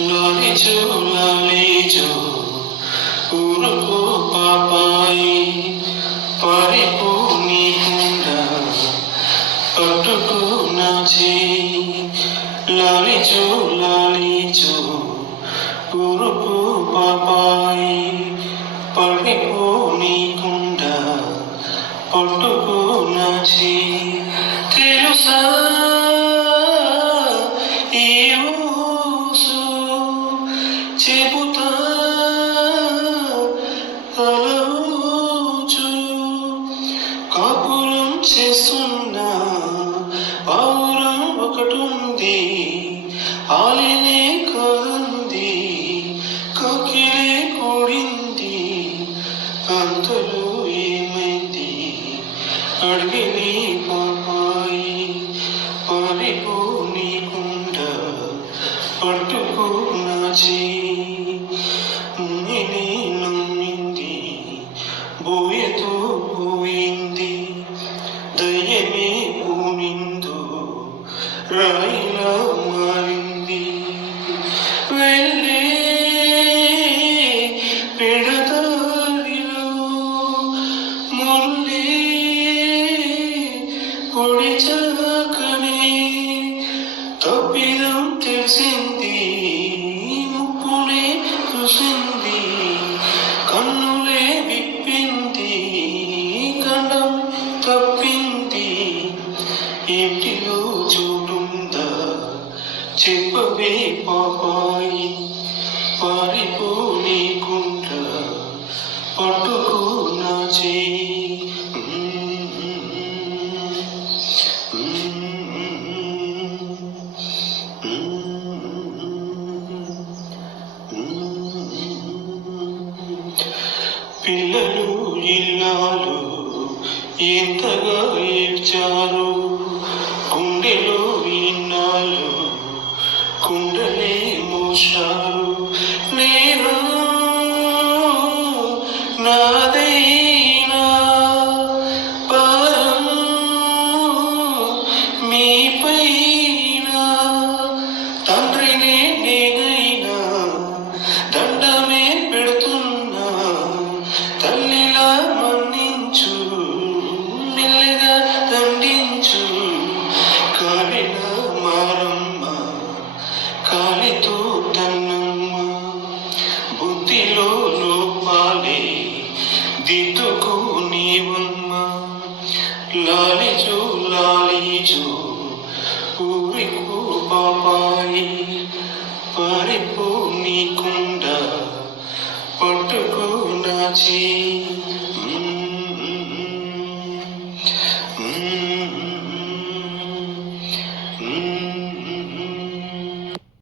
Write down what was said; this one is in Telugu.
లాలిజో లాలిజో ఊరుకో పాపాయి పారిపో నీకుండా పట్టుకో నా చేయి లాలిజో లాలిజో ఊరుకో పాపాయి పారిపో నీకుండా పట్టుకో నా చేయి తెలుసా చెబుతా తలచు కాపురం చేస్తున్నా పావురం ఒకటుంది ఆలినే కాదంది కాకిలే కూడింది అంతలో ఏమైంది అడిగిని పాపాయి పారిపో నీకుండా పట్టుకో నా చేయి నమ్మింది బోయతో పోయింది దయ్యమే పూనిందో రాయిలా మారింది వెళ్ళే పెడదారిలో ముల్లే పొడిచాకనే తప్పిదం తెలిసింది ముప్పునే చూసింది కన్నులే విప్పింది కండం తప్పింది ఇంటిలో చూడుందా చెప్పవే పాపాయి పారిపో నీకుండా పట్టుకో నా చేయి పిల్లలు ఇల్లాలు ఎంతగా ఏడ్చారు గుండెలో ఇన్నాళ్ళు కుండలే మోశారు నేను నాదైనా పారం మీపైన తండ్రినే నేనైనా దండమే పెడుతున్నా తల్లిలా మన్నించు మెల్లగా దండించు కాలిన మారమ్మ కాలితో తన్నమ్మ బుద్ధిలో లోపాలే దిద్దుకు నీవమ్మ లాలిజో లాలిజో ఊరికో పాపాయి పారిపో నీకుండా పట్టుకో నా చేయి